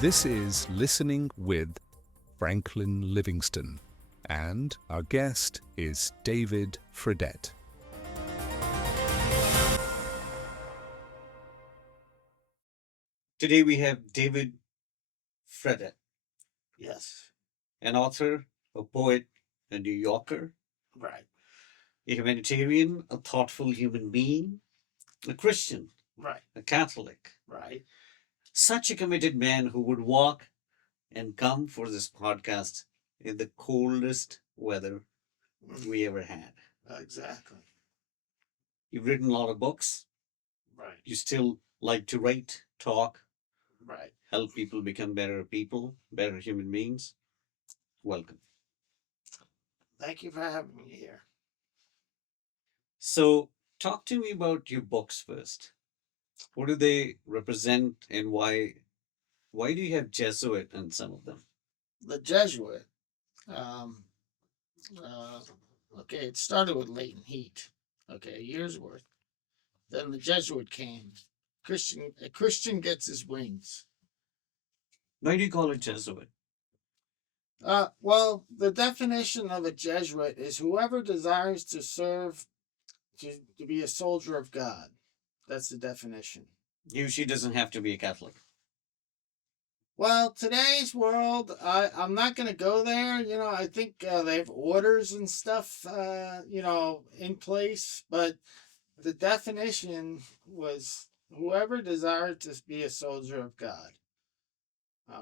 This is Listening with Franklin Livingston, and our guest is David Fredette. Today we have David Fredette, Yes. an author, a poet, a New Yorker, Right. a humanitarian, a thoughtful human being, a Christian, Right. a Catholic. Right. Such a committed man who would walk and come for this podcast in the coldest weather we ever had. Exactly. You've written a lot of books. Right. You still like to write, talk, Right. help people become better people, better human beings. Welcome. Thank you for having me here. So, talk to me about your books first. What do they represent, and why do you have Jesuit in some of them? The Jesuit. Um, uh, okay, it started with latent heat. Okay, a year's worth. Then the Jesuit came. A Christian gets his wings. Why do you call it Jesuit? Well, the definition of a Jesuit is whoever desires to serve to be a soldier of God. That's the definition. She doesn't have to be a Catholic. Well, today's world, I'm not going to go there. I think they have orders and stuff, in place. But the definition was whoever desired to be a soldier of God.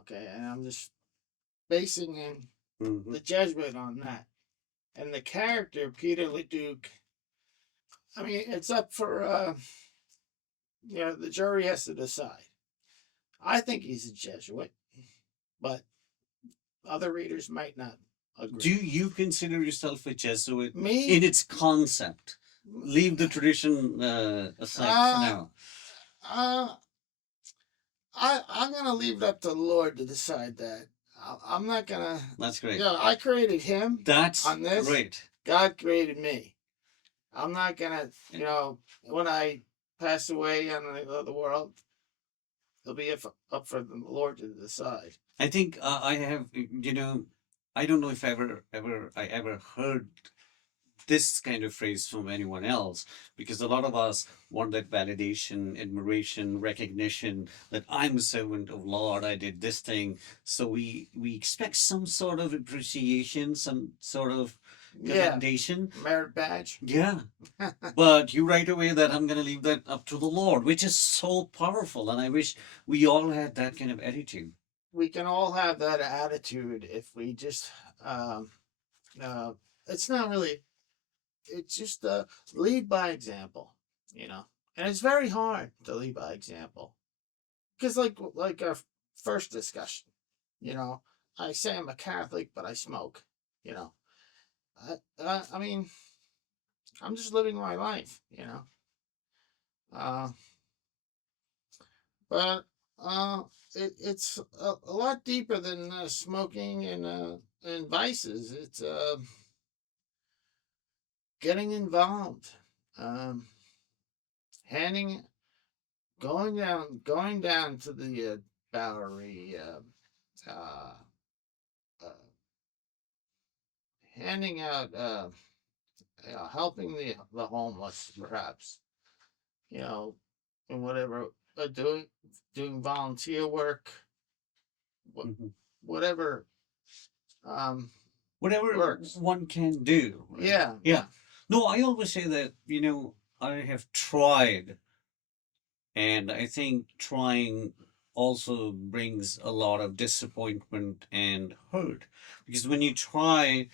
Okay, and I'm just basing in Mm-hmm. the Jesuit on that. And the character, Peter Leduc, I mean, it's up for, the jury has to decide. I think he's a Jesuit, but other readers might not agree. Do you consider yourself a Jesuit Me? in its concept? Leave the tradition aside for now. Uh, I'm gonna leave it up to the Lord to decide that. I'm not gonna. That's great. I created him. That's on this. great. God created me. I'm not gonna. When I pass away on the world, it'll be up for the Lord to decide. I think I have. I don't know if I ever heard this kind of phrase from anyone else, because a lot of us want that validation, admiration, recognition that I'm a servant of Lord, I did this thing. So we expect some sort of appreciation, some sort of commendation. Merit badge. Yeah. But you right away that I'm going to leave that up to the Lord, which is so powerful. And I wish we all had that kind of attitude. We can all have that attitude if we just. It's not really. It's just lead by example, and it's very hard to lead by example, because like our first discussion, I say I'm a Catholic, but I smoke, I mean, I'm just living my life, uh, but it's a lot deeper than smoking and vices. It's getting involved, um, handing, going down to the Bowery, uh, uh, handing out, helping the homeless, perhaps, and whatever, doing volunteer work, Mhm. whatever, um, Whatever works. one can do. Right? Yeah, Yeah. No, I always say that, I have tried, and I think trying also brings a lot of disappointment and hurt. Because when you try,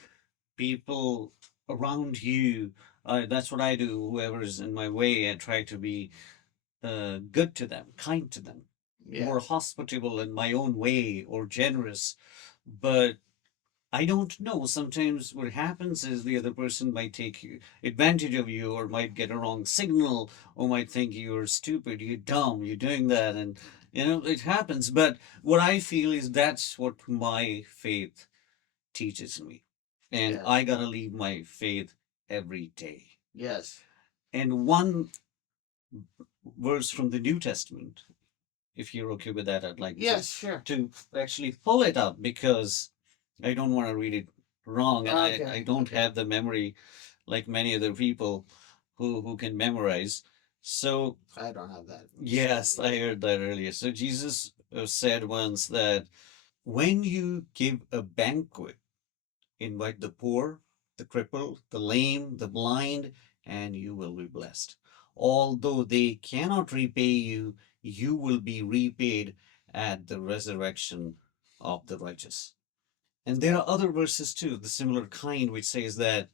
people around you, that's what I do, whoever is in my way, I try to be good to them, kind to them, more yes, hospitable in my own way, or generous. But I don't know. Sometimes what happens is the other person might take advantage of you, or might get a wrong signal, or might think you're stupid, you're dumb, you're doing that. And, it happens. But what I feel is that's what my faith teaches me. And yes, I got to leave my faith every day. yes, And one verse from the New Testament if you're okay with that, I'd like Yes, sure. to actually pull it up because I don't want to read it wrong, and I Okay. don't Okay. have the memory like many other people who can memorize. So I don't have that. yes, I heard that earlier. So Jesus said once that when you give a banquet, invite the poor, the crippled, the lame, the blind, and you will be blessed. Although they cannot repay you, you will be repaid at the resurrection of the righteous. And there are other verses too, the similar kind, which says that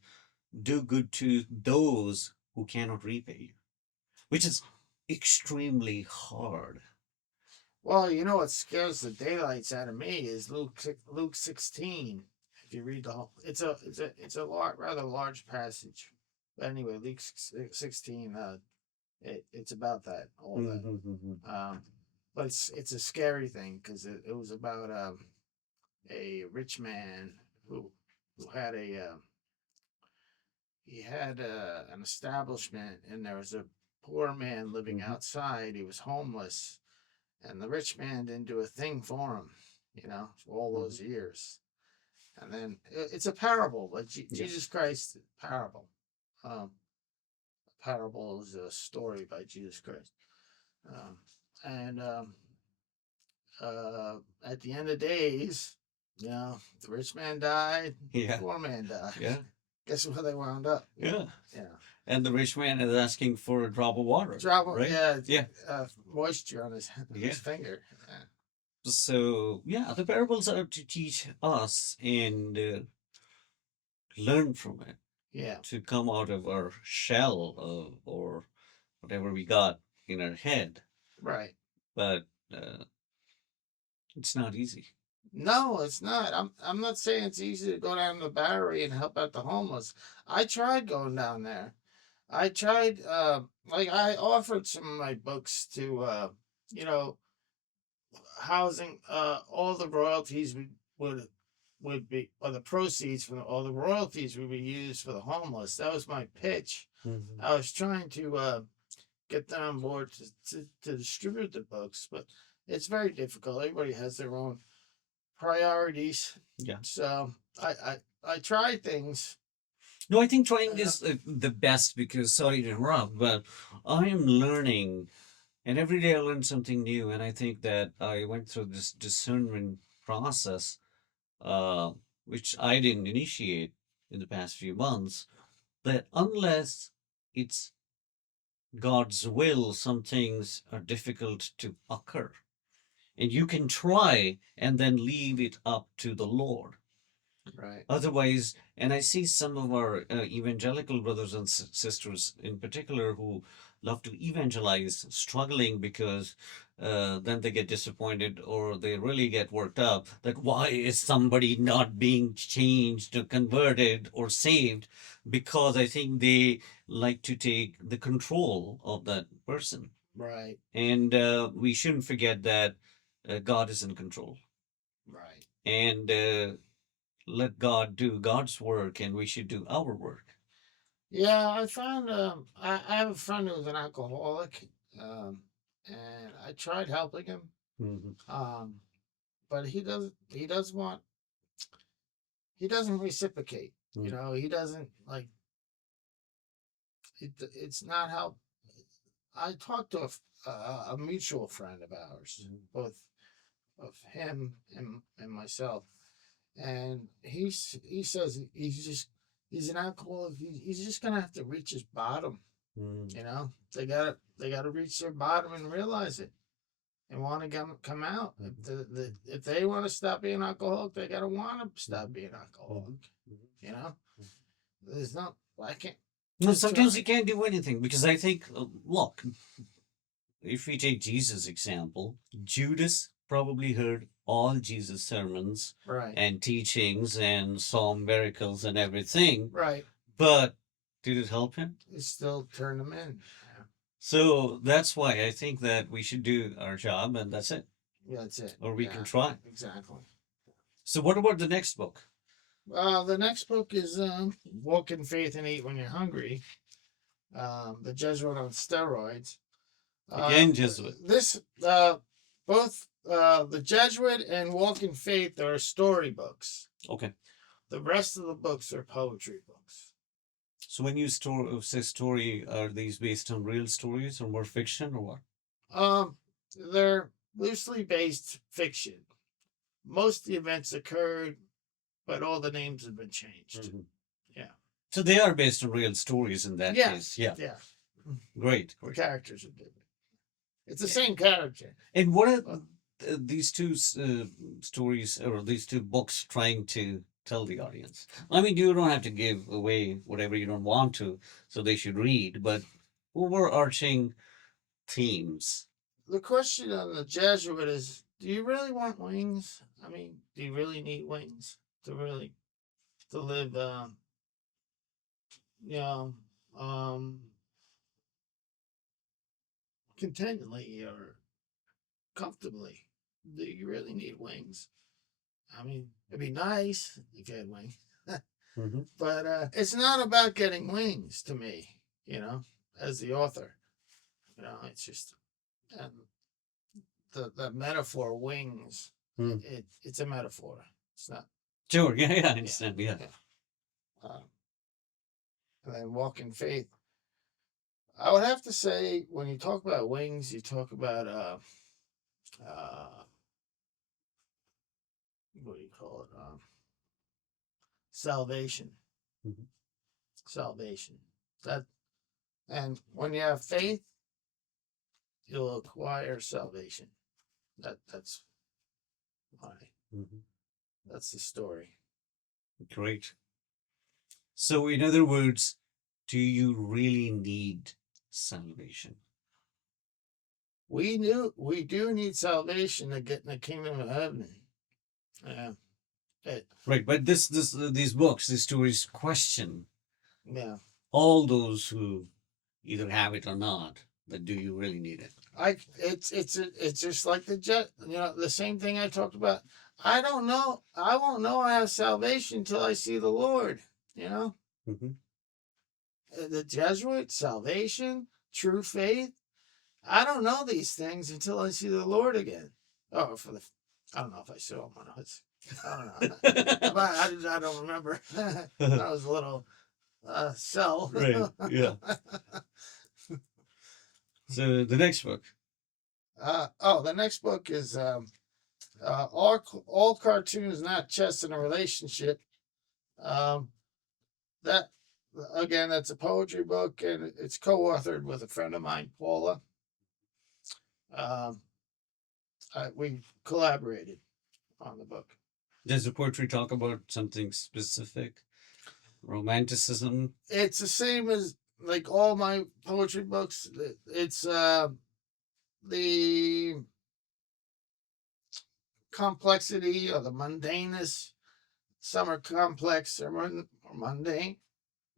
do good to those who cannot repay you, which is extremely hard. Well, you know what scares the daylights out of me is Luke 16. If you read the whole, it's a rather large passage. But anyway, Luke 16. It's about that all that. But it's a scary thing because it was about a rich man who had an establishment, and there was a poor man living outside. He was homeless, and the rich man didn't do a thing for him, for all those years. And then it's a parable, but Jesus Christ parable. Um, Parable is a story by Jesus Christ. And at the end of days, the rich man died, Yeah. the poor man died. Yeah. Guess where they wound up? Yeah. Yeah. And the rich man is asking for a drop of water. Right? Yeah. Moisture on his finger. Yeah. So, yeah, the parables are to teach us and learn from it. Yeah. To come out of our shell or whatever we got in our head. Right. But it's not easy. No, it's not. I'm not saying it's easy to go down to the Bowery and help out the homeless. I tried going down there. I tried, I offered some of my books to, housing. All the royalties would be, or the proceeds from all the royalties would be used for the homeless. That was my pitch. Mm-hmm. I was trying to get them on board to distribute the books, but it's very difficult. Everybody has their own priorities. Yeah. So I try things. No, I think trying is the best because, sorry to interrupt, but I am learning, and every day I learn something new. And I think that I went through this discernment process, which I didn't initiate in the past few months, that unless it's God's will, some things are difficult to occur. And you can try and then leave it up to the Lord. Right. Otherwise, and I see some of our evangelical brothers and sisters in particular who love to evangelize struggling because then they get disappointed or they really get worked up that why is somebody not being changed or converted or saved, because I think they like to take the control of that person. Right. And we shouldn't forget that God is in control. Right. And let God do God's work and we should do our work. Yeah, I found I have a friend who's an alcoholic, and I tried helping him, but he doesn't reciprocate. He doesn't like it. It's not how I talked to a mutual friend of ours, both of him and myself, and he says he's an alcoholic. He's just gonna have to reach his bottom. They gotta reach their bottom and realize it, and want to come out. If they want to stop being alcoholic, they gotta want to stop being alcoholic. There's no I can't. No, sometimes you can't do anything because I think look, if we take Jesus' example, Judas probably heard all Jesus' sermons and teachings and saw miracles and everything. Right. But did it help him? It still turned him in. So that's why I think that we should do our job and that's it. Yeah, that's it. Or we can try. Exactly. So what about the next book? The next book is Walk in Faith and Eat When You're Hungry. The Jesuit on steroids. Again, Jesuit. This both the Jesuit and Walk in Faith are storybooks. Okay. The rest of the books are poetry books. So when you say story, are these based on real stories or more fiction or what? They're loosely based fiction. Most of the events occurred, but all the names have been changed. Mhm. Yeah. So they are based on real stories in that Yes. case. Yeah. Yeah. Great. The characters are different. It's the same character. And what are these two stories or these two books trying to tell the audience? I mean, you don't have to give away whatever you don't want to, so they should read, but overarching themes. The question on the Jesuit is, do you really want wings? I mean, do you really need wings to live you know contentedly or comfortably? Do you really need wings? I mean, it'd be nice if you had wings. Mm-hmm. But it's not about getting wings to me, as the author. It's just and the metaphor wings. Mm. It's a metaphor. It's not. Sure. Yeah. Yeah. I understand. Yeah. And then Walk in Faith. I would have to say, when you talk about wings, you talk about what do you call it? Salvation. Mhm. Salvation. And when you have faith, you'll acquire salvation. That's why. Mhm. That's the story. Great. So, in other words, do you really need salvation? We do need salvation to get in the kingdom of heaven. Yeah. Right, but these books, these stories question Yeah. all those who either have it or not. That do you really need it? It's just like the same thing I talked about. I don't know. I won't know I have salvation until I see the Lord. Mm-hmm. The Jesuit, salvation, true faith. I don't know these things until I see the Lord again. Oh, I don't know if I saw him or not. I don't know. I don't remember. I was a little cell. Right. Yeah. So the next book. The next book is all cartoons, not chess in a relationship. That again, that's a poetry book, and it's co-authored with a friend of mine, Paula. We collaborated on the book. Does the poetry talk about something specific? Romanticism? It's the same as like all my poetry books. It's the complexity or the mundaneness. Some are complex or mundane.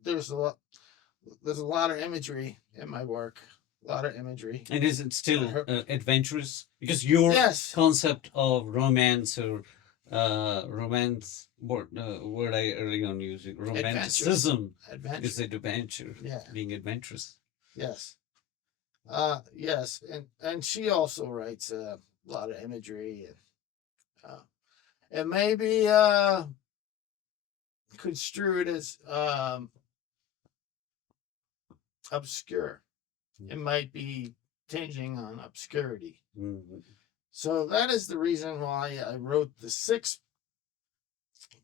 There's a lot of imagery in my work. A lot of imagery. And is it still adventurous? Because your concept of romance or romance word I early on used, romanticism is adventure. Yeah. Being adventurous. Yes. Yes, and she also writes a lot of imagery, and maybe construed as obscure. It might be tinging on obscurity. Mm-hmm. So that is the reason why I wrote the sixth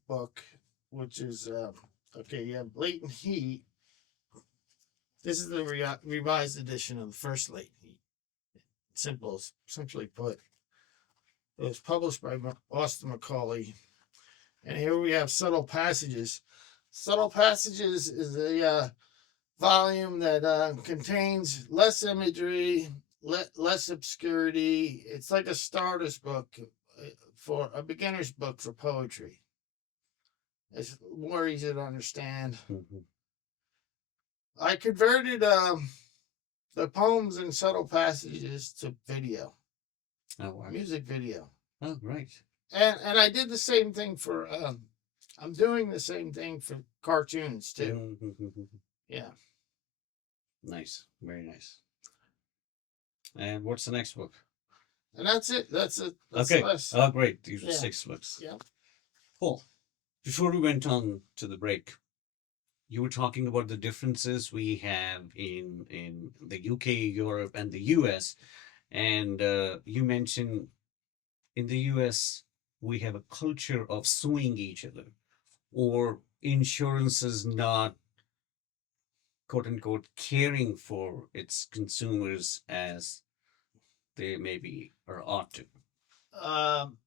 book, which is you have Latent Heat. This is the revised edition of the first Latent Heat. Simply put, it was published by Austin Macaulay, and here we have Subtle Passages. Subtle Passages is a volume that contains less imagery, less obscurity. It's like a starter's book for a beginner's book for poetry. It's more easy to understand. Mm-hmm. I converted the poems in Subtle Passages to video. Oh, wow. Music video. Oh, right. And I did the same thing for I'm doing the same thing for cartoons too. Mm-hmm. Yeah. Nice. Very nice. And what's the next book? And that's it. That's it. That's Okay. the list. Oh, great. These were Yeah. 6 books. Yeah. Paul, before we went on to the break, you were talking about the differences we have in the UK, Europe, and the US, and you mentioned in the US we have a culture of suing each other, or insurance is not quote unquote caring for its consumers as they maybe or ought to. Um,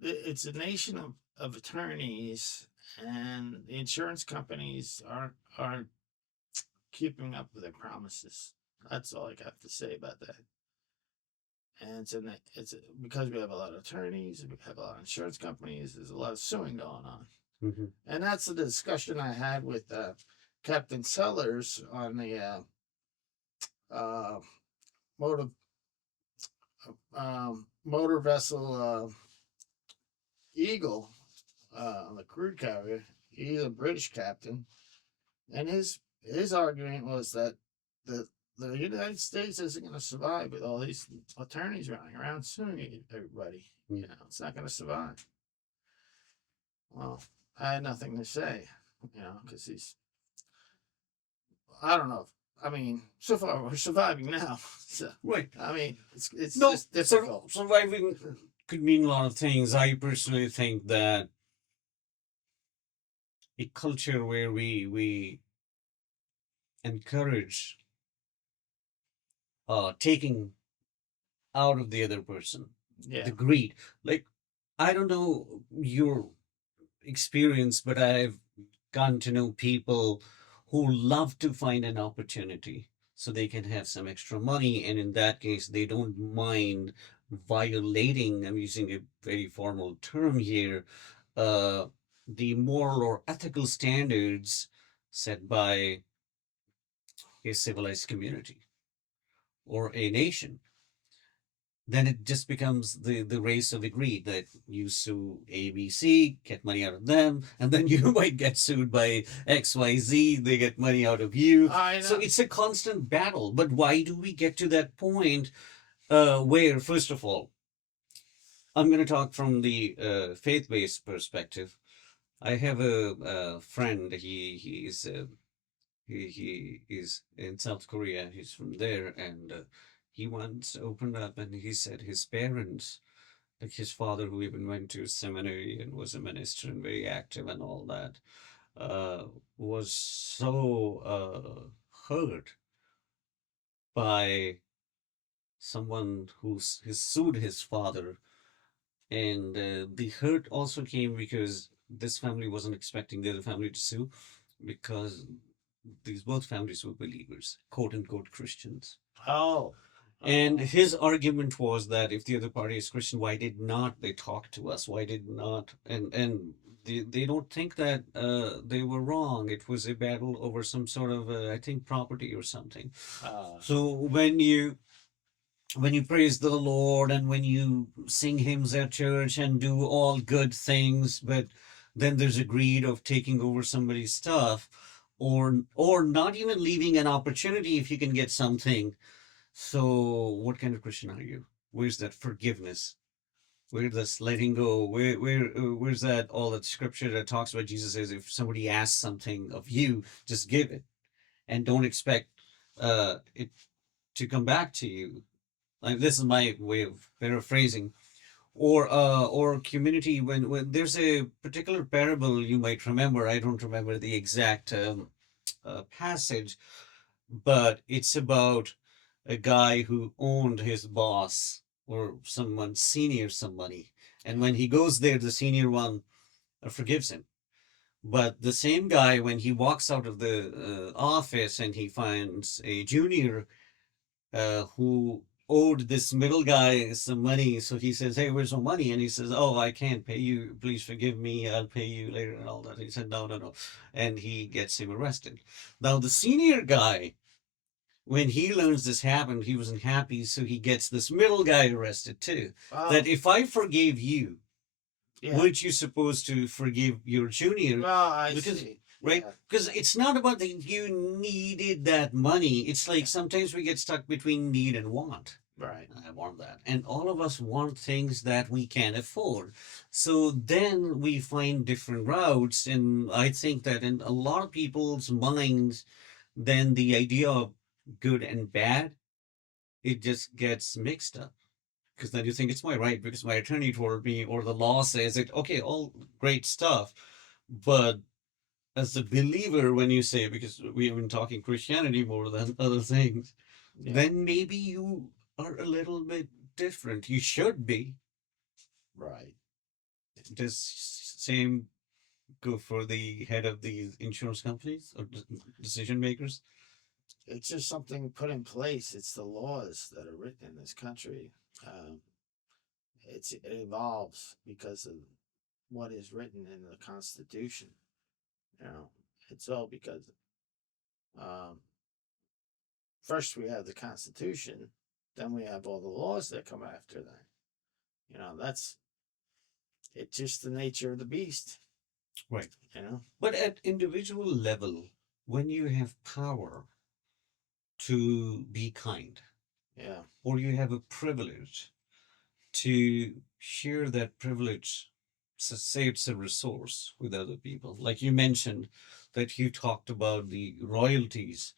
it's a nation of attorneys, and the insurance companies aren't keeping up with their promises. That's all I got to say about that. And because we have a lot of attorneys, we have a lot of insurance companies. There's a lot of suing going on, Mm-hmm. and that's the discussion I had with Captain Sellers on the uh, motor motor vessel Eagle, the crude carrier. He's a British captain, and his argument was that the the United States isn't going to survive with all these attorneys running around suing everybody. Mm. You know, it's not going to survive. Well, I had nothing to say, you know, because I don't know. I mean, so far we're surviving now. So, Right. I mean, it's No, just difficult. surviving could mean a lot of things. I personally think that a culture where we encourage taking out of the other person, Yeah. the greed. Like, I don't know your experience, but I've gotten to know people who love to find an opportunity so they can have some extra money, and in that case they don't mind violating, I'm using a very formal term here, uh, the moral or ethical standards set by a civilized community or a nation. Then it just becomes the race of the greed that you sue ABC, get money out of them, and then you might get sued by XYZ, they get money out of you. I know. So it's a constant battle. But why do we get to that point where, first of all, I'm going to talk from the faith-based perspective. I have a friend. He is in South Korea. He's from there, and he once opened up and he said his parents, like his father, who even went to seminary and was a minister and very active and all that, was so hurt by someone who sued his father. And the hurt also came because this family wasn't expecting the other family to sue, because these both families were believers, quote unquote Christians. Oh. And his argument was that if the other party is Christian, why did not they talk to us? Why did not? And they don't think that they were wrong. It was a battle over some sort of, I think, property or something. So when you praise the Lord and when you sing hymns at church and do all good things, but then there's a greed of taking over somebody's stuff, or not even leaving an opportunity if you can get something. So what kind of Christian are you? Where's that forgiveness? Where's this letting go? Where's that all that scripture that talks about Jesus says if somebody asks something of you, just give it and don't expect it to come back to you. Like, this is my way of paraphrasing. Or community, when there's a particular parable you might remember, I don't remember the exact passage, but it's about a guy who owned his boss or someone senior somebody, and when he goes there, the senior one forgives him. But the same guy, when he walks out of the office and he finds a junior who owed this middle guy some money. So he says, "Hey, where's my money?" And he says, "Oh, I can't pay you. Please forgive me. I'll pay you later," and all that. He said, "No, no, no." And he gets him arrested. Now, the senior guy, when he learns this happened, he wasn't happy. So he gets this middle guy arrested too. Wow. That if I forgave you, Yeah. weren't you supposed to forgive your junior? Well, I Because- see. Right? Yeah. Because it's not about that you needed that money. It's like sometimes we get stuck between need and want. Right. I want that. And all of us want things that we can afford. So then we find different routes. And I think that in a lot of people's minds, then the idea of good and bad, it just gets mixed up. Because then you think it's my right because my attorney told me, or the law says it. Okay, all great stuff. But as a believer, when you say, because we have been talking Christianity more than other things, Yeah. then maybe you are a little bit different. You should be. Right. Does same go for the head of these insurance companies or decision makers? It's just something put in place. It's the laws that are written in this country. Um, it evolves because of what is written in the Constitution. You know, it's all because um, first we have the Constitution, then we have all the laws that come after that. You know, that's it's just the nature of the beast. Right. You know. But at individual level, when you have power to be kind, Yeah. or you have a privilege to share that privilege, so say it's a resource with other people. Like you mentioned that you talked about the royalties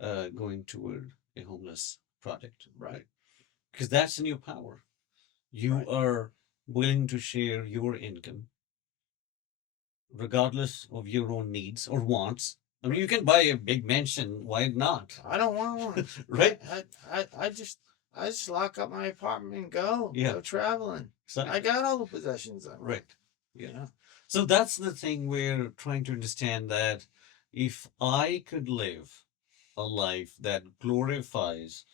going toward a homeless project, Right. because that's in your power. You Right. are willing to share your income regardless of your own needs or wants. I mean, you Right. can buy a big mansion. Why not? I don't want one. Right? I just lock up my apartment and Yeah. go traveling. Exactly. I got all the possessions I want. Right. Yeah. You know. So that's the thing we're trying to understand, that if I could live a life that glorifies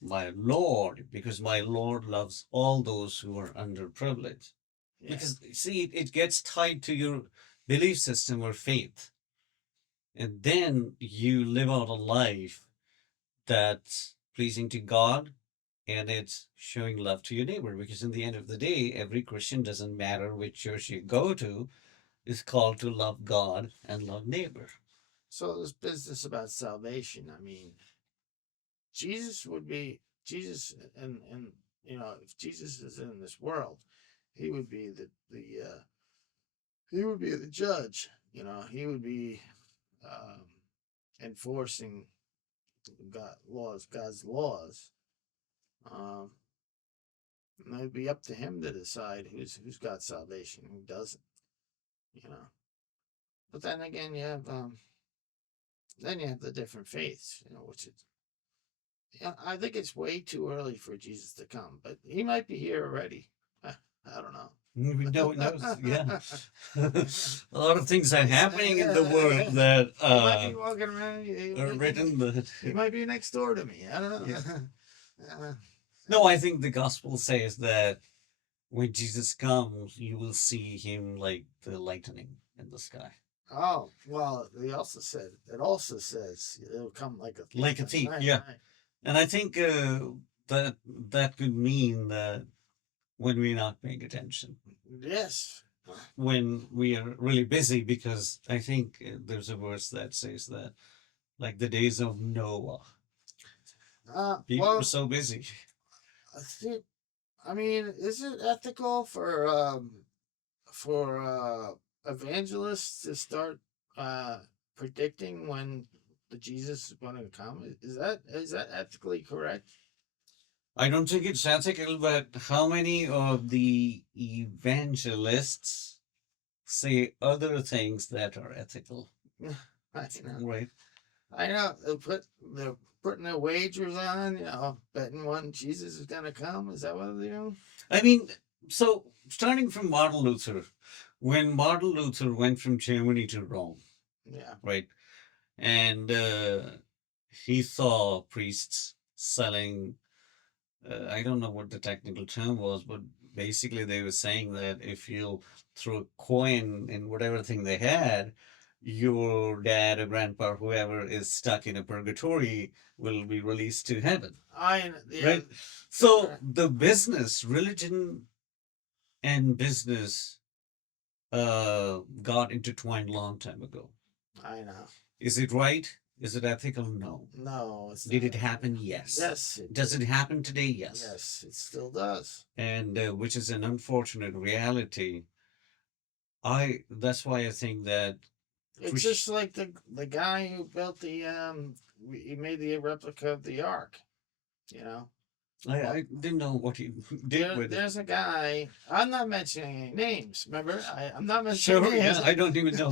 my Lord, because my Lord loves all those who are underprivileged. Yeah. Because see, it gets tied to your belief system or faith. And then you live out a life that's pleasing to God, and it's showing love to your neighbor. Because in the end of the day, every Christian, doesn't matter which church you go to, is called to love God and love neighbor. So this business about salvation. I mean, Jesus, and if Jesus is in this world, he would be he would be the judge. You know, he would be um, enforcing God's laws. Um, and it'd be up to him to decide who's got salvation, who doesn't. You know, but then you have the different faiths. You know, which is yeah, I think it's way too early for Jesus to come, but he might be here already. I don't know. No one knows. Yeah. A lot of things are happening in the world that He might be walking around. are written. He might be next door to me. I don't know. Yeah. Uh, No, I think the gospel says that when Jesus comes, you will see him like the lightning in the sky. oh well, it also says it'll come like a thief. Like a thief, Right, yeah. right. And I think that that could mean that when we're not paying attention, Yes. when we are really busy, because I think there's a verse that says that, like the days of Noah, people were Well, so busy. I think. I mean, is it ethical for evangelists to start predicting when the Jesus is going to come? Is that ethically correct? I don't think it's ethical, but how many of the evangelists say other things that are ethical? I know. Right. I know. They're putting their wagers on. Betting when Jesus is going to come. Is that what they're doing? I mean, so starting from Martin Luther, when Martin Luther went from Germany to Rome, Yeah. right, and he saw priests selling, I don't know what the technical term was, but basically they were saying that if you throw a coin in whatever thing they had, your dad or grandpa, whoever is stuck in a purgatory, will be released to heaven. Yeah. Right? So the business, religion and business got intertwined long time ago. I know. Is it right? Is it ethical? No. No, it's Did not it ethical. happen? Yes. Yes, it Does did. it happen today? Yes. Yes, it still does. And which is an unfortunate reality. That's why I think that It's just like the guy who built he made the replica of the Ark. You know, well, I didn't know what he did with it. there's a guy. I'm not mentioning any names. Remember, I'm not mentioning Sure, names. yeah, I don't even know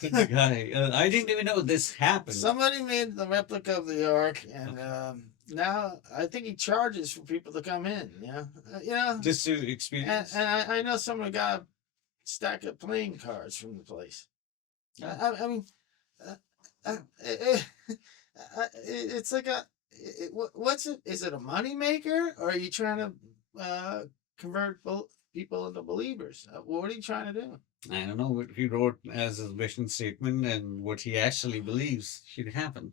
the guy. I didn't even know this happened. Somebody made the replica of the Ark, and now I think he charges for people to come in. Just to and, experience. and I know someone got a stack of playing cards from the place. I mean, uh, it's like what's it? Is it a money maker, or are you trying to convert people into believers? What are you trying to do? I don't know what he wrote as his vision statement and what he actually believes should happen.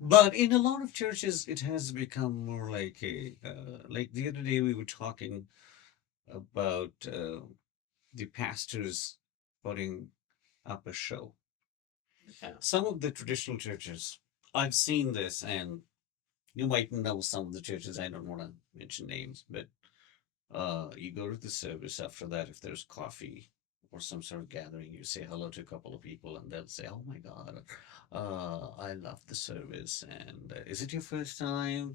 But in a lot of churches, it has become more like like the other day we were talking about the pastors putting up a show. Yeah. Some of the traditional churches, I've seen this, and you might know some of the churches. I don't want to mention names, but you go to the service. After that, if there's coffee or some sort of gathering, you say hello to a couple of people, and they'll say, "Oh my God, I love the service." And is it your first time?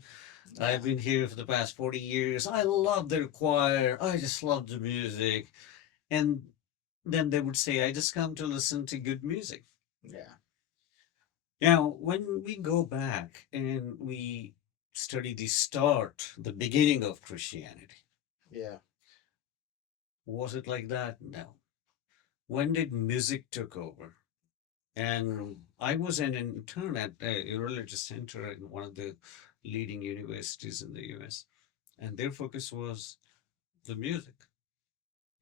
I've been here for the past 40 years. I love their choir. I just love the music. And then they would say, I just come to listen to good music. Yeah. Now, when we go back and we study the start, the beginning of Christianity, Yeah. was it like that? No. When did music took over? And I was an intern at a religious center in one of the leading universities in the US, and their focus was the music.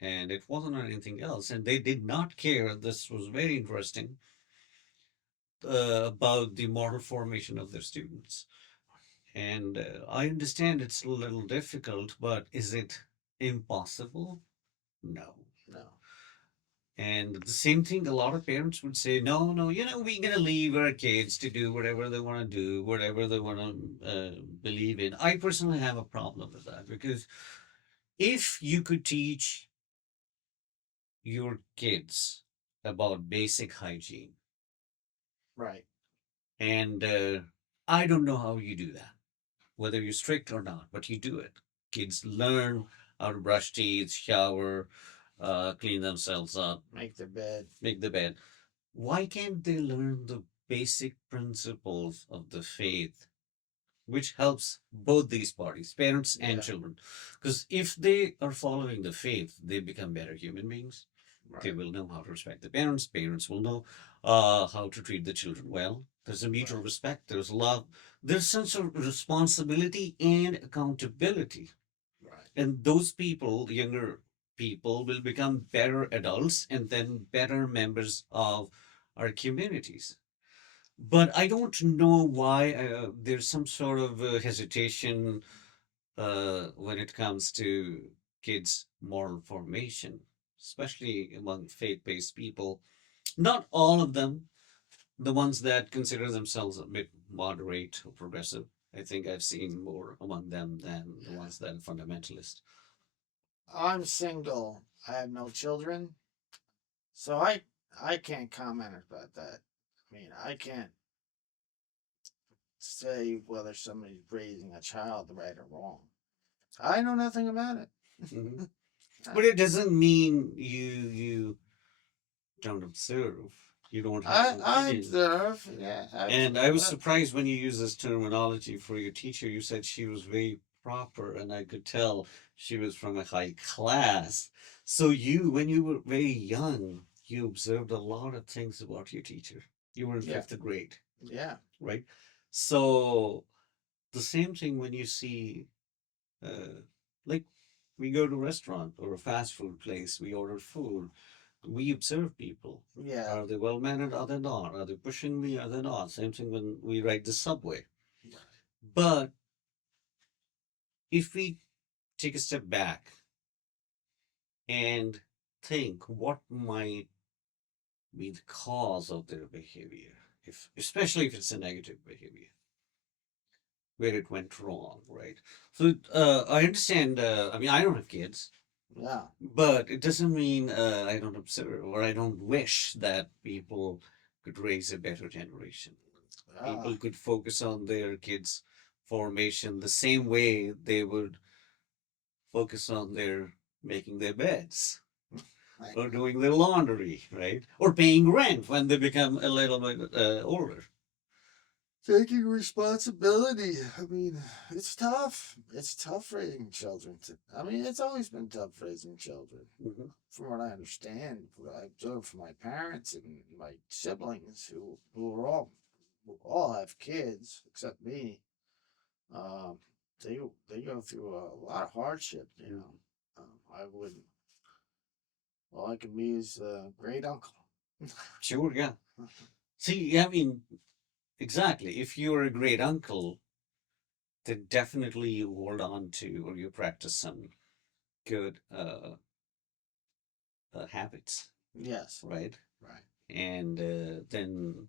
And it wasn't on anything else. And they did not care. This was very interesting about the moral formation of their students. And I understand it's a little difficult, but is it impossible? No. No. And the same thing, a lot of parents would say, no, no, we're going to leave our kids to do whatever they want to do, whatever they want to believe in. I personally have a problem with that because if you could teach your kids about basic hygiene, Right. and I don't know how you do that, whether you're strict or not, but you do it. Kids learn how to brush teeth, shower, clean themselves up, Make their bed. make the bed. Why can't they learn the basic principles of the faith, which helps both these parties, parents and children? Because if they are following the faith, they become better human beings. Right. They will know how to respect the parents. Parents will know how to treat the children well. There's a mutual respect. There's love. There's sense of responsibility and accountability. Right. And those people, the younger people, will become better adults and then better members of our communities. But I don't know why there's some sort of hesitation when it comes to kids' moral formation, especially among faith based people. Not all of them, the ones that consider themselves a bit moderate or progressive. I think I've seen more among them than the ones that are fundamentalist. I'm single. I have no children, so I can't comment about that. I mean, I can't say whether somebody's raising a child right or wrong. I know nothing about it. Mhm. But it doesn't mean you don't observe. You don't have an I opinion. observe. Yeah. And I was surprised when you used this terminology for your teacher. You said she was very proper, and I could tell she was from a high class. So you, when you were very young, you observed a lot of things about your teacher. You were in fifth grade, Yeah. right? So the same thing when you see, uh, like, we go to a restaurant or a fast food place, we order food, we observe people. Yeah. Are they well mannered? Are they not? Are they pushing me? Are they not? Same thing when we ride the subway. But if we take a step back and think what might be the cause of their behavior, if especially if it's a negative behavior where it went wrong, right? So I understand. I mean, I don't have kids, Yeah. but it doesn't mean I don't observe or I don't wish that people could raise a better generation. Uh, People could focus on their kids' formation the same way they would focus on their making their beds I, or doing their laundry, right? Or paying rent when they become a little bit older. taking responsibility. I mean, it's tough. It's tough raising children. I mean, it's always been tough raising children. Mhm. From what I understand, what I observed from my parents and my siblings, who all have kids except me. Um, they go through a lot of hardship. I would all I can be is a great uncle. Sure, yeah. See, I mean, exactly. If you're a great uncle, then definitely you hold on to or you practice some good habits, Yes, right? right. And then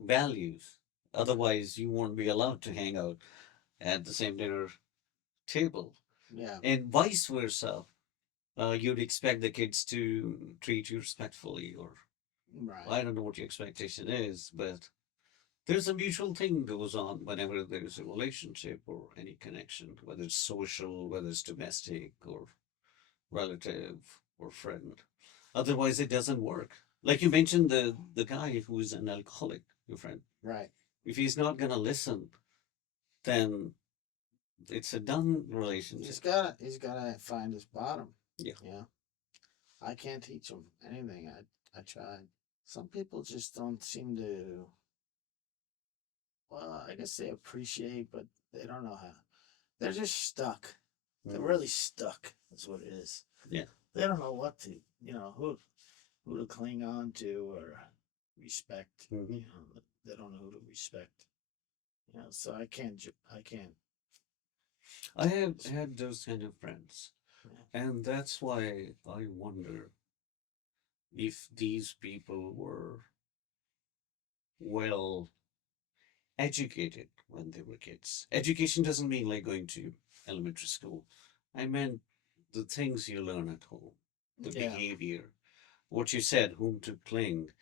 values. Otherwise, you won't be allowed to hang out at the same dinner table. Yeah, And vice versa. You'd expect the kids to treat you respectfully, or right. I don't know what your expectation is, but there's a mutual thing goes on whenever there's a relationship or any connection, whether it's social, whether it's domestic or relative or friend. Otherwise, it doesn't work. Like you mentioned, the guy who is an alcoholic, your friend. Right. If he's not gonna listen, then it's a done relationship. He's gotta find his bottom. Yeah. Yeah. I can't teach him anything. I tried. Some people just don't seem to. Well, I guess they appreciate, but they don't know how. They're just stuck. They're Mm. really stuck. That's what it is. Yeah. They don't know what to, who to cling on to or respect. Mhm. They don't know who to respect. So I can't. I can't. I have had those kind of friends, Yeah. and that's why I wonder if these people were well educated when they were kids. Education doesn't mean like going to elementary school. I meant the things you learn at home, the Yeah. behavior, what you said, whom to cling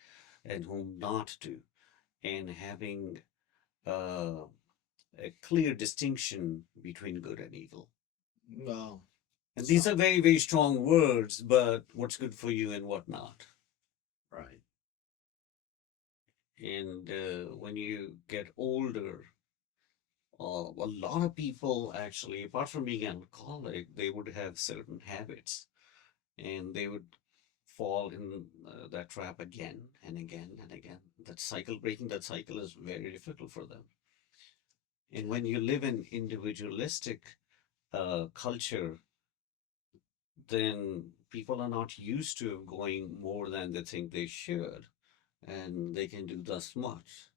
and whom not to, and having uh, a clear distinction between good and evil. Well, And these so are very, very strong words, but what's good for you and what not. right. And when you get older, a lot of people actually, apart from being an alcoholic, they would have certain habits and they would fall in that trap again and again and again. That cycle, breaking that cycle is very difficult for them. And when you live in individualistic culture, then people are not used to going more than they think they should, and they can do thus much.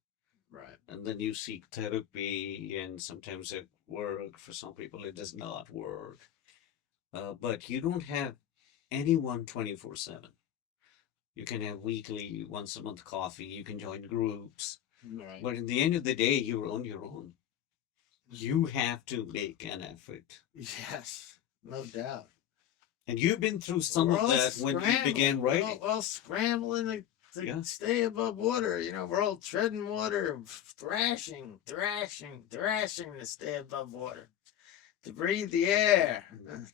Right. And then you seek therapy, and sometimes it works. For some people, it does not work. But you don't have anyone 24/7. You can have weekly, once a month coffee. You can join groups. Right. But in the end of the day, you're on your own. You have to make an effort. Yes. No doubt. And you've been through some We're of all that when you began scrambling. writing. We're all scrambling to Yeah. stay above water. We're all treading water, thrashing, thrashing, thrashing to stay above water, to breathe the air,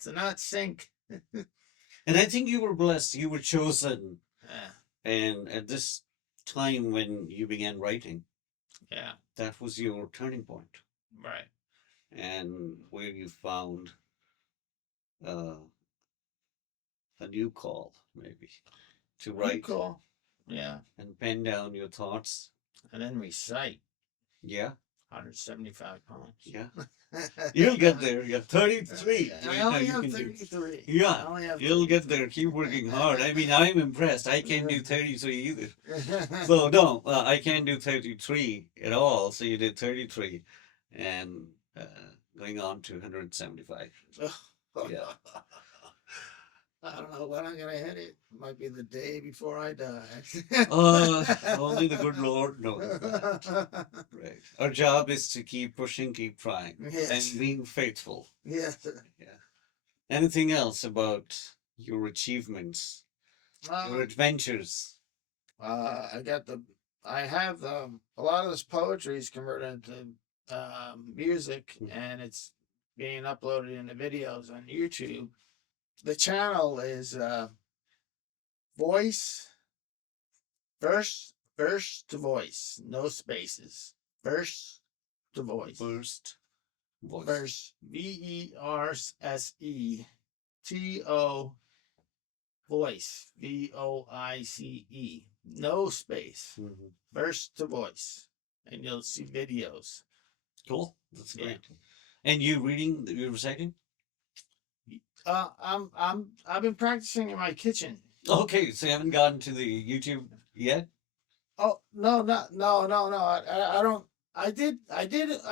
to not sink. And I think you were blessed. You were chosen. Yeah. And at this time when you began writing, Yeah. that was your turning point. Right. And where you found uh, a new call, maybe, to Pretty write cool. Yeah. and pen down your thoughts. And then recite Yeah, 175 pounds. yeah. You'll get there. You're 33. I Right now only you have can do. 33. Yeah, I only have you'll get 33. there. Keep working hard. I mean, I'm impressed. I can't do 33 either. So, no, I can't do 33 at all. So, you did 33 and going on to 175. Yeah. I don't know when I'm gonna hit it. Might be the day before I die. Only the good Lord knows that. Right. Our job is to keep pushing, keep trying, Yes. and being faithful. Yes. Yeah. Anything else about your achievements, your Um, adventures? I got the. I have a lot of this poetry is converted into music, Hmm. and it's being uploaded into videos on YouTube. The channel is voice verse to voice, no spaces. Verse to voice. Burst voice. Verse VERSETO voice VOICE. No space. Mhm. Verse to voice. And you'll see videos. Cool. That's Yeah. great. And you reading, you reciting? I've been practicing in my kitchen. Okay, so you haven't gotten to the YouTube yet? Oh no, no. I don't. I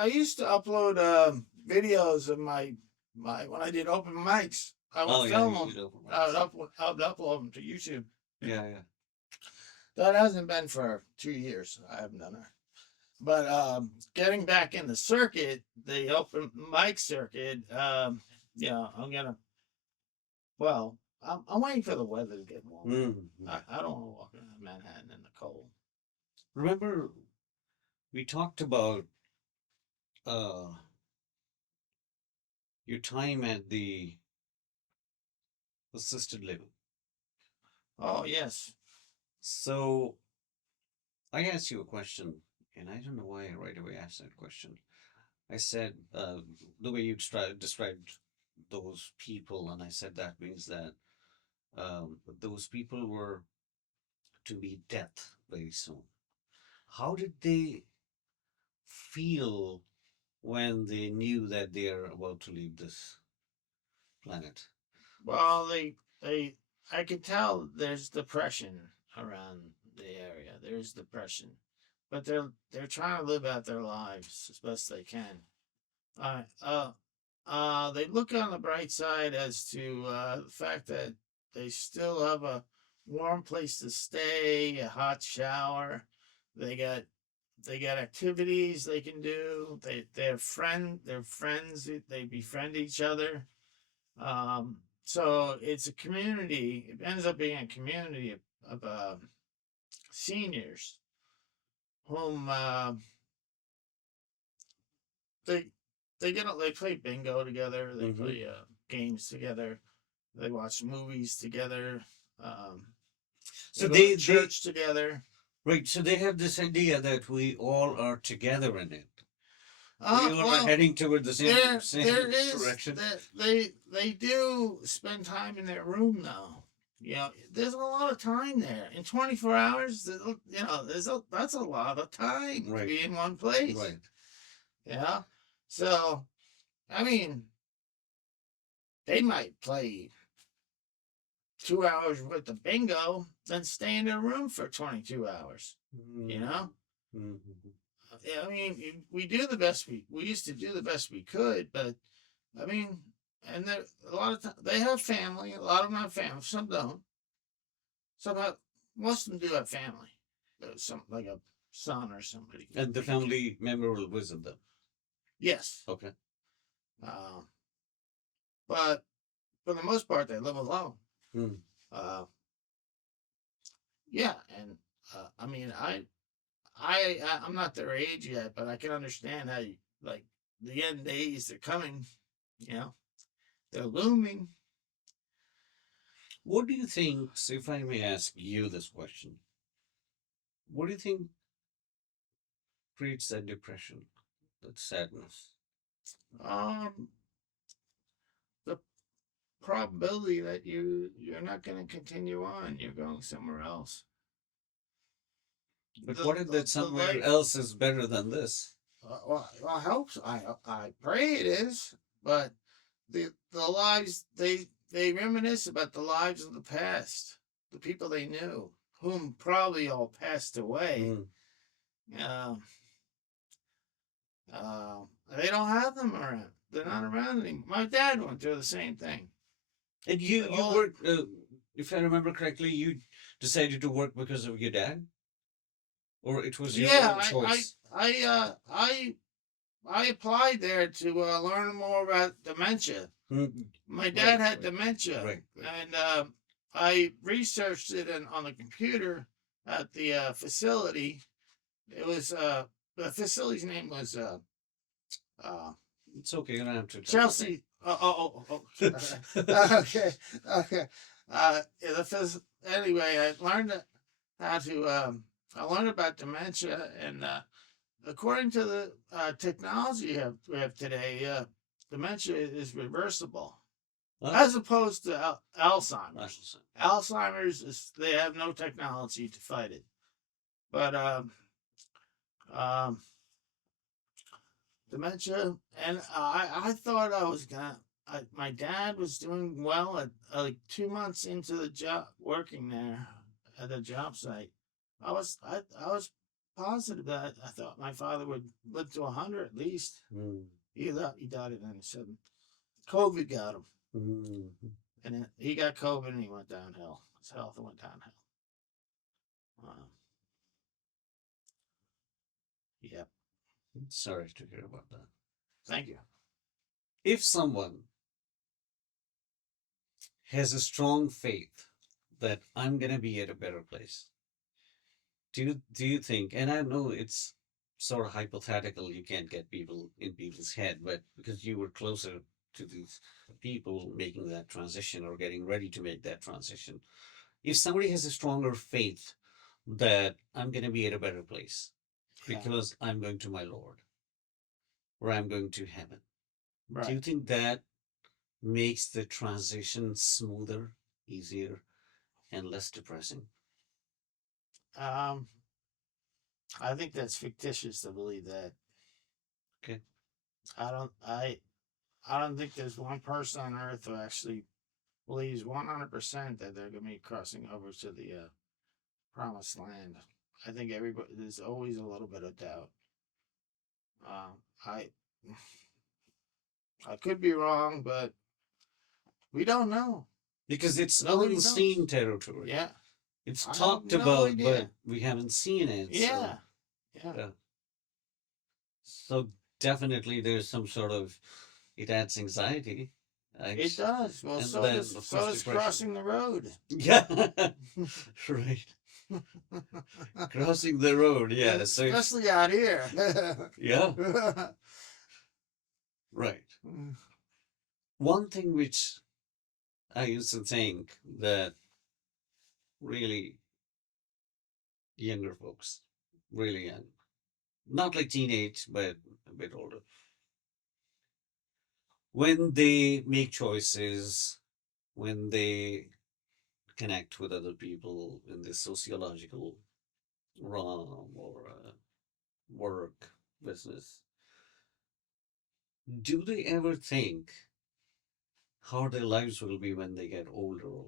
used to upload videos of my when I did open mics. I would Oh, yeah, film you them. did open I would upload them to YouTube. Yeah, yeah. That hasn't been for 2 years. I haven't done it. But getting back in the circuit, the open mic circuit, yeah, I'm gonna. Well, I'm waiting for the weather to get warmer. Mm-hmm. I don't want to walk around Manhattan in the cold. Remember, we talked about uh, your time at the assisted living. Oh yes. So I asked you a question, and I don't know why I right away asked that question. I said the way you described those people, and I said that means that those people were to meet death very soon. How did they feel when they knew that they are about to leave this planet? Well, I could tell there's depression around the area. There's depression, but they're trying to live out their lives as best they can. Uh, uh, they look on the bright side as to the fact that they still have a warm place to stay, a hot shower. They got they got activities they can do. They're friends. They befriend each other. So it's a community. It ends up being a community of seniors whom they they play bingo together. They Mm-hmm. play games together. They watch movies together. Um, So they go to they church together. right. So they have this idea that we all are together in it. We all are Well, heading toward the same there is direction. that they do spend time in their room now. You know, there's a lot of time there. In 24 hours, you know, that's a lot of time to Right. be in one place. Right. Yeah. So, I mean, they might play 2 hours with the bingo, then stay in their room for 22 hours. You know? Mm-hmm. Yeah, I mean, we do the best we used to do the best we could, but I mean, and there a lot of times they have family. A lot of them have family. Some don't. Some have. Most of them do have family. Some like a son or somebody. And the family member will visit them. Yes. Okay. Uh, but for the most part, they live alone. Mm. Uh, yeah, and I mean, I'm not their age yet, but I can understand how like the end days are coming. You know, they're looming. What do you think? So if I may ask you this question, what do you think creates that depression, that sadness? Um, the probability that you're not going to continue on, you're going somewhere else. But what if that somewhere life, else is better than this? I hope so. I pray it is, but the lives they reminisce about the lives of the past, the people they knew, whom probably all passed away. Mm. Uh, they don't have them around. They're not around anymore. My dad went through the same thing. And you Well, worked, if I remember correctly, you decided to work because of your dad, or it was your yeah, own choice. I applied there to learn more about dementia. Mhm. My dad Right, had right, dementia, right, right. and I researched it on the computer at the facility. It was the facility's name was uh, It's okay. You don't have to tell the Chelsea. Okay, okay. Yeah, anyway, I learned how to. I learned about dementia, and according to the technology we have today, dementia is reversible, Huh? as opposed to I Alzheimer's. shall say. Alzheimer's is they have no technology to fight it, but um, dementia, and I thought I was gonna. My dad was doing well at like 2 months into the job working there at the job site. I was positive that I thought my father would live to 100 at least. Mm. He died at 97. COVID got him, Mm. and then he got COVID and he went downhill. His health went downhill. Um, yep. Sorry to hear about that. Thank you. If someone has a strong faith that I'm gonna be at a better place, do you think? And I know it's sort of hypothetical. You can't get people in people's head, but because you were closer to these people making that transition or getting ready to make that transition, if somebody has a stronger faith that I'm gonna be at a better place Yeah. because I'm going to my Lord or I'm going to heaven, do Right. you think that makes the transition smoother, easier, and less depressing? Um, I think that's fictitious to believe that. Okay. I don't. I don't think there's one person on earth who actually believes 100% that they're going to be crossing over to the promised land. I think everybody there's always a little bit of doubt. Um, I I could be wrong, but we don't know. Because it's Nobody knows. unseen territory. Yeah, It's I have talked no about, but idea. we haven't seen it. So, Yeah, yeah, uh, so definitely there's some sort of, it adds anxiety, it right? does. Well, And then, of so course, does depression. crossing the road. Yeah, right. Crossing the road. Yeah. So if, Especially out here. yeah, right. One thing which I used to think that really younger folks, really young, not like teenage, but a bit older, when they make choices, when they connect with other people in this sociological realm or work business, do they ever think how their lives will be when they get older?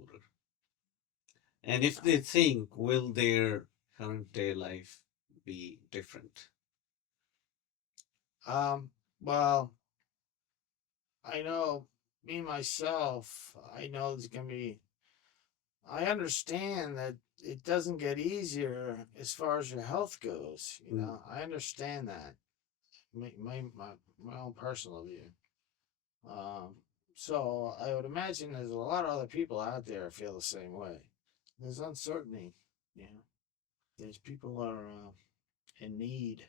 And if they think, will their current day life be different? um, well, I know me myself, I know there's gonna be I understand that it doesn't get easier as far as your health goes. Mm. I understand that. My own personal view. Um, so I would imagine there's a lot of other people out there who feel the same way. There's uncertainty. You know, there's people who are in need.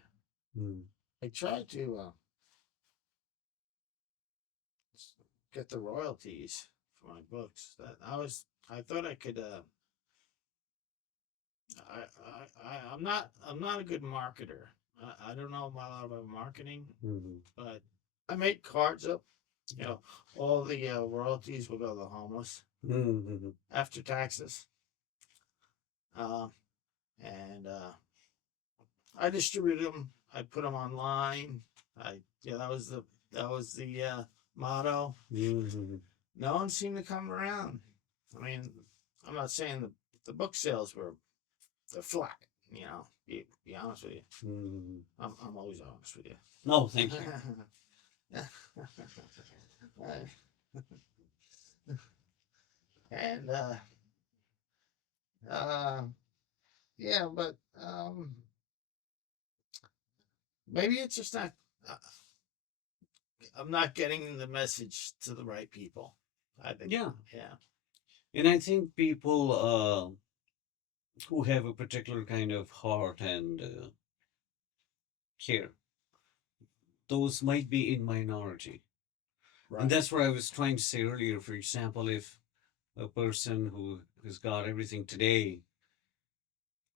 Mm. I tried to get the royalties for my books. I thought I could. I'm not a good marketer. I don't know a lot about marketing, Mm. but I make cards up. You know, all the royalties will go to the homeless Mm. after taxes. Um, and I distribute them. I put them online. That was the motto. Mm. No one seemed to come around. I mean, I'm not saying the book sales were flat. Be honest with you. Mm. I'm always honest with you. No, thank you. And uh, yeah, but maybe it's just not. Uh, I'm not getting the message to the right people. I think. Yeah, Yeah. and I think people who have a particular kind of heart and care, those might be in minority. And Right. that's what I was trying to say earlier. For example, if a person who has got everything today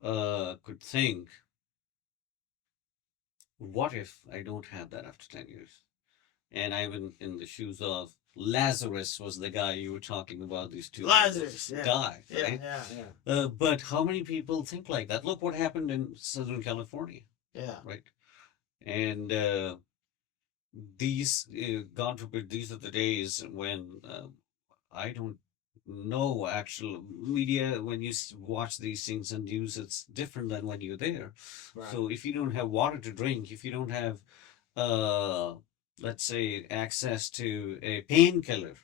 could think, what if I don't have that after 10 years? And I'm in the shoes of Lazarus was the guy you were talking about, these two Lazarus. Yeah. died, Yeah. right? Yeah. Yeah. But how many people think like that? Look what happened in Southern California, Yeah. right? And God forbid, these are the days when I don't know actual media. When you watch these things on news, it's different than when you're there. Right. So if you don't have water to drink, if you don't have, uh, let's say, access to a painkiller,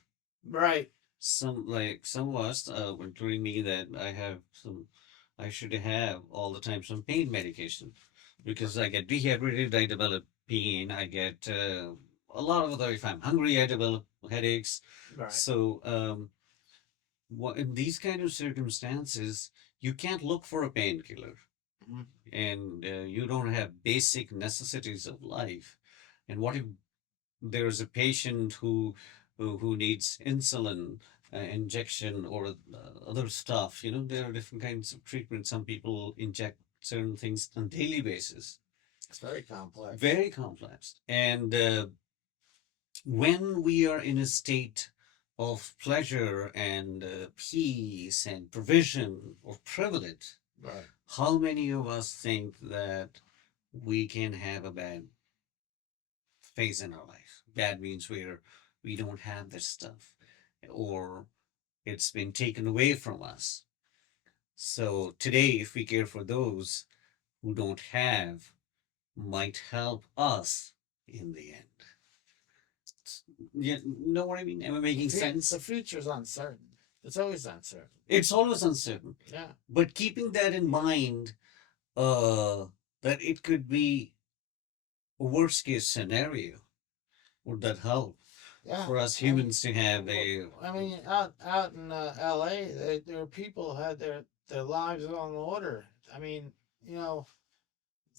Right. some of us, including me, that I should have all the time some pain medication because I get dehydrated, I develop pain, I get a lot of other. If I'm hungry, I develop headaches. Right. So, in these kind of circumstances, you can't look for a painkiller, Mhm. and you don't have basic necessities of life. And what if there's a patient who needs insulin injection or other stuff? There are different kinds of treatment. Some people inject certain things on daily basis. It's very complex. Very complex. And when we are in a state of pleasure and peace and provision or privilege, Right. how many of us think that we can have a bad phase in our life? Bad means where we don't have this stuff or it's been taken away from us. So today, if we care for those who don't have, might help us in the end. You know what I mean? Am I making sense? The future's uncertain. It's always uncertain. It's always uncertain. Yeah. But keeping that in mind, uh, that it could be a worst case scenario, would that help Yeah. for us humans to have a? I mean, out in L.A., there are people who had their lives on order. I mean, you know,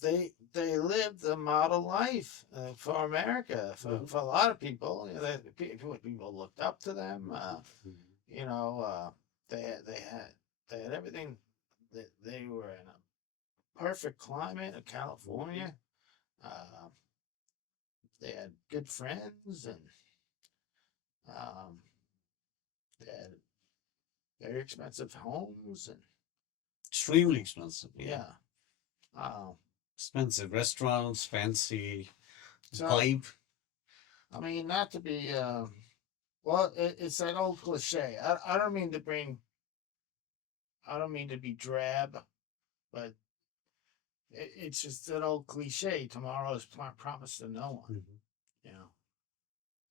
they lived the model life for America. For a lot of people, people looked up to them. You know, they had everything. They were in a perfect climate of California. Uh, they had good friends and um, they had very expensive homes and Extremely expensive. yeah. Um, Expensive restaurants, fancy so pipe. I mean, not to be well, it's that old cliche. I don't mean to bring. I don't mean to be drab, but it's just that old cliche. Tomorrow is promised to no one. Mhm. You know,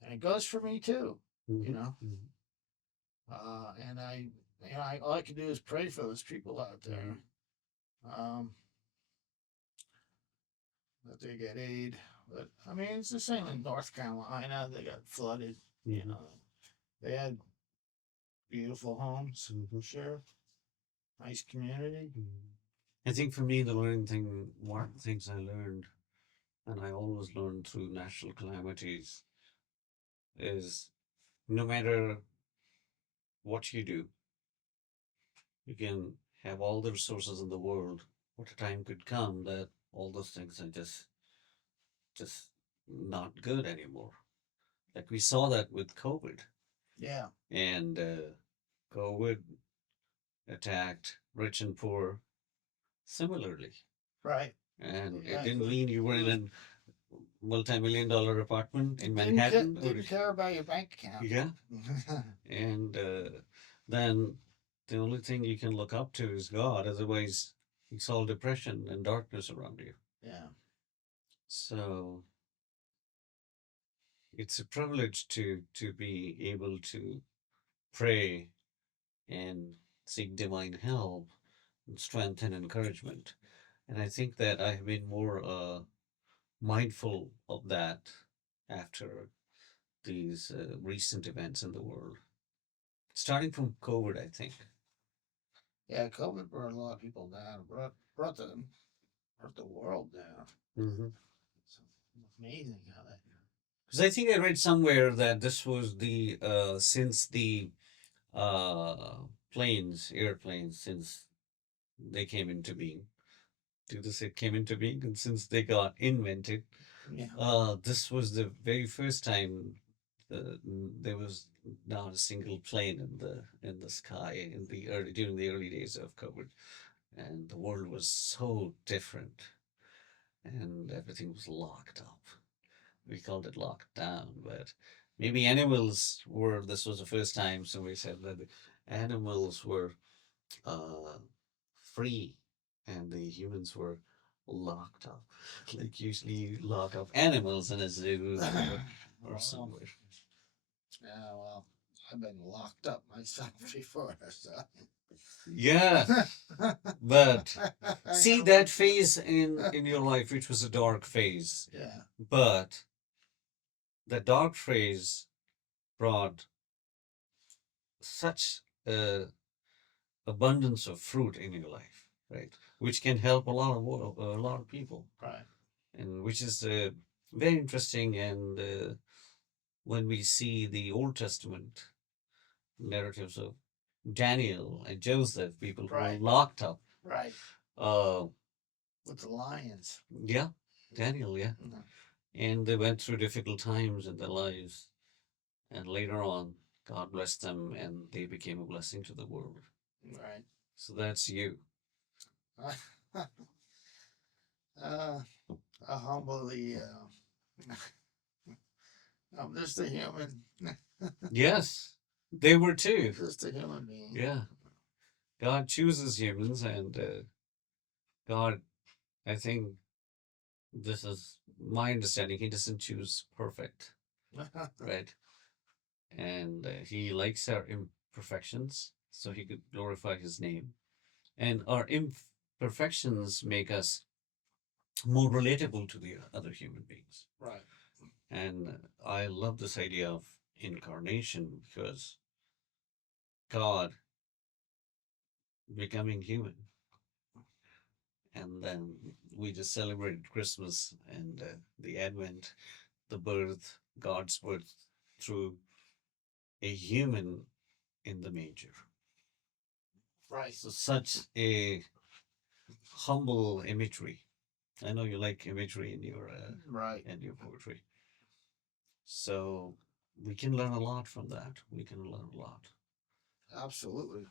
and it goes for me too. You Mhm. know, Mhm. and all I can do is pray for those people out there. Um, that they get aid. But I mean, it's the same in North Carolina. They got flooded. You Mhm. know, they had beautiful homes, Mhm. sure, nice community. I think for me, the learning thing, one of the things I learned, and I always learn through natural calamities, is no matter what you do, you can have all the resources in the world. What a time could come that all those things are just not good anymore. Like we saw that with COVID, Yeah, and COVID attacked rich and poor similarly. right. And it didn't Exactly. mean you were in a multi-million-dollar apartment in Didn't Manhattan, or didn't care about your bank account. yeah, and then the only thing you can look up to is God. Otherwise, it's all depression and darkness around you. Yeah. So it's a privilege to be able to pray and seek divine help and strength and encouragement. And I think that I have been more mindful of that after these recent events in the world, starting from COVID, I think. Yeah, COVID brought a lot of people down. Brought the world down. Mm-hmm. It's amazing how that. Because I think I read somewhere that this was the since the uh, airplanes, since they came into being. Do they say came into being? And since they got invented, Yeah. this was the very first time there was not a single plane in the sky in the early during the early days of COVID, and the world was so different, and everything was locked up. We called it locked down, but maybe animals were. This was the first time, so we said that the animals were uh, free, and the humans were locked up. Like usually, you lock up animals in a zoo or Well, somewhere. yeah, well, I've been locked up myself before, so. Yeah, but see that phase in your life, which was a dark phase, Yeah. but the dark phase brought such abundance of fruit in your life, right? Which can help a lot of people, Right. and which is very interesting. And when we see the Old Testament narratives of Daniel and Joseph, people who were Right. locked up, Right. uh, With the lions. yeah, Daniel, yeah, Mhm. and they went through difficult times in their lives, and later on, God blessed them, and they became a blessing to the world. Right. So that's you. uh, I humbly, I'm just a human. Yes, they were too. Just a human being. Yeah. God chooses humans, and God, I think this is my understanding, He doesn't choose perfect, right? And He likes our imperfections, so He could glorify His name. And our imperfections make us more relatable to the other human beings. Right. And I love this idea of incarnation because God becoming human. And then we just celebrated Christmas and the Advent, the birth, God's birth through a human in the manger. Right. So, such a humble imagery. I know you like imagery Right. in your poetry. So, we can learn a lot from that. We can learn a lot. Absolutely.